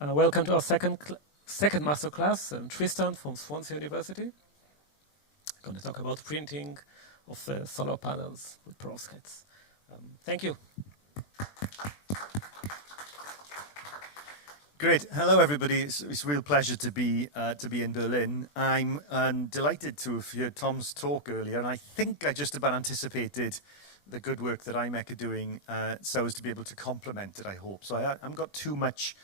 Welcome to our second masterclass. I'm Trystan from Swansea University. I'm going to talk about printing of solar panels with perovskites. Thank you. Great. Hello, everybody. It's a real pleasure to be in Berlin. I'm delighted to have heard Tom's talk earlier, and I think I just about anticipated the good work that IMEC are doing, so as to be able to complement it, I hope. So I haven't got too much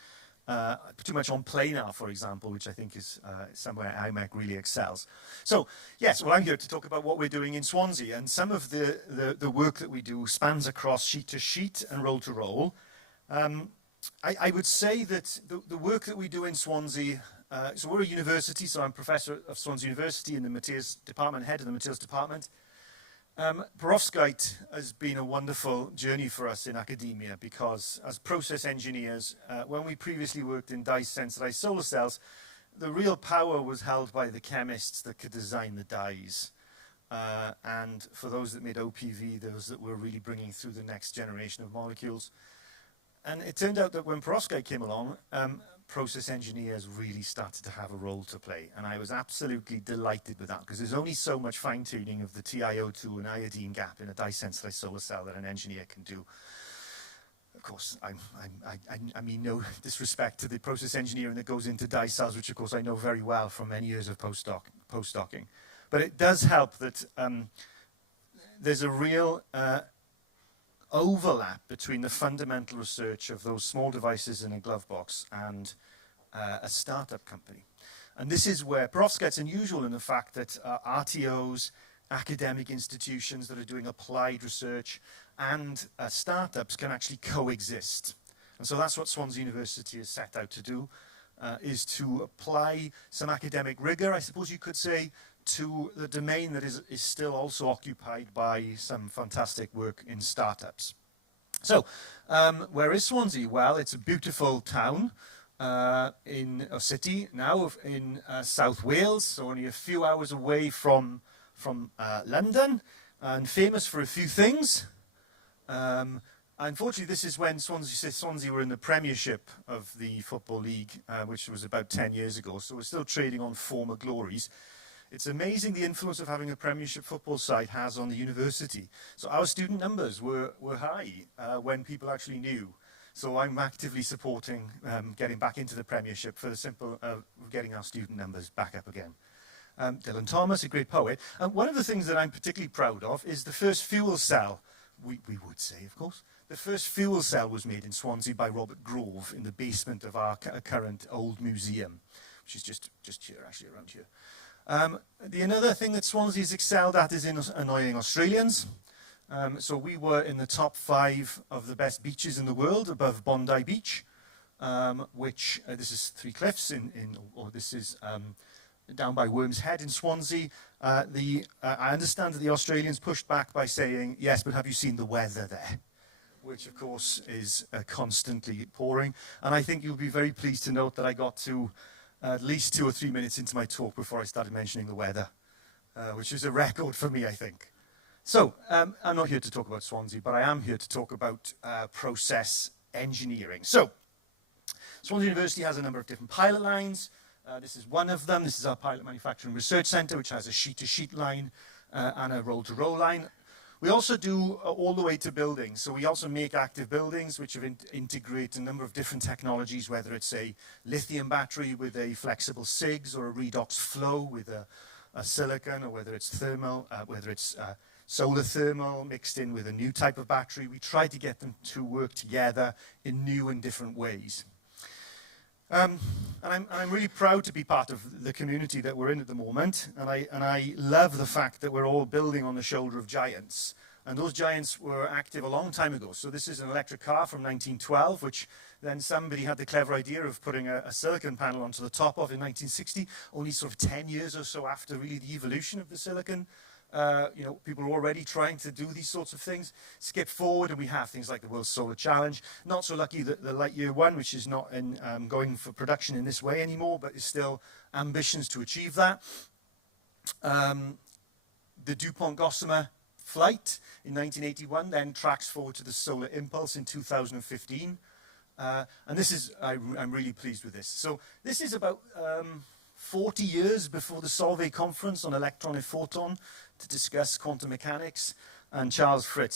on planar, for example, which I think is somewhere IMEC really excels. So yes, well, I'm here to talk about what we're doing in Swansea, and some of the work that we do spans across sheet to sheet and roll to roll. I would say that the work that we do in Swansea, so we're a university, so I'm professor of Swansea University in the materials department, head of the materials department. Perovskite has been a wonderful journey for us in academia because as process engineers, when we previously worked in dye-sensitized solar cells, the real power was held by the chemists that could design the dyes. And for those that made OPV, those that were really bringing through the next generation of molecules. And it turned out that when perovskite came along, process engineers really started to have a role to play. And I was absolutely delighted with that because there's only so much fine-tuning of the TiO2 and iodine gap in a dye-sensitized solar cell that an engineer can do. Of course, I mean no disrespect to the process engineering that goes into dye cells, which of course I know very well from many years of postdocing. But it does help that there's a real overlap between the fundamental research of those small devices in a glove box and a startup company. And this is where perovskite's unusual in the fact that RTOs, academic institutions that are doing applied research, and startups can actually coexist. And so that's what Swansea University is set out to do, is to apply some academic rigor, I suppose you could say, to the domain that is still also occupied by some fantastic work in startups. So, where is Swansea? Well, it's a beautiful town in a city now in South Wales, so only a few hours away from London, and famous for a few things. Unfortunately, this is when Swansea were in the Premiership of the Football League, which was about 10 years ago, so we're still trading on former glories. It's amazing the influence of having a Premiership football site has on the university. So our student numbers were high when people actually knew. So I'm actively supporting getting back into the Premiership for the simple of getting our student numbers back up again. Dylan Thomas, a great poet. One of the things that I'm particularly proud of is the first fuel cell, we would say, of course. The first fuel cell was made in Swansea by Robert Grove in the basement of our current old museum, which is just here, actually, around here. Another thing that Swansea's excelled at is in annoying Australians. So we were in the top 5 of the best beaches in the world above Bondi Beach, which this is Three Cliffs this is down by Worm's Head in Swansea. I understand that the Australians pushed back by saying, yes, but have you seen the weather there? Which of course is constantly pouring. And I think you'll be very pleased to note that I got to at least 2 or 3 minutes into my talk before I started mentioning the weather, which is a record for me, I think. So, I'm not here to talk about Swansea, but I am here to talk about process engineering. So, Swansea University has a number of different pilot lines. This is one of them. This is our Pilot Manufacturing Research Centre, which has a sheet-to-sheet line and a roll-to-roll line. We also do all the way to buildings. So we also make active buildings, which integrate a number of different technologies, whether it's a lithium battery with a flexible SIGs or a redox flow with a silicon, or whether it's thermal, whether it's solar thermal mixed in with a new type of battery. We try to get them to work together in new and different ways. And I'm really proud to be part of the community that we're in at the moment, and I love the fact that we're all building on the shoulder of giants, and those giants were active a long time ago. So this is an electric car from 1912, which then somebody had the clever idea of putting a silicon panel onto the top of in 1960, only sort of 10 years or so after really the evolution of the silicon. People are already trying to do these sorts of things. Skip forward, and we have things like the World Solar Challenge. Not so lucky that the Lightyear one, which is not going for production in this way anymore, but is still ambitions to achieve that. The DuPont Gossamer flight in 1981 then tracks forward to the Solar Impulse in 2015. And this is, I'm really pleased with this. So this is about 40 years before the Solvay conference on electron and photon to discuss quantum mechanics. And Charles Fritz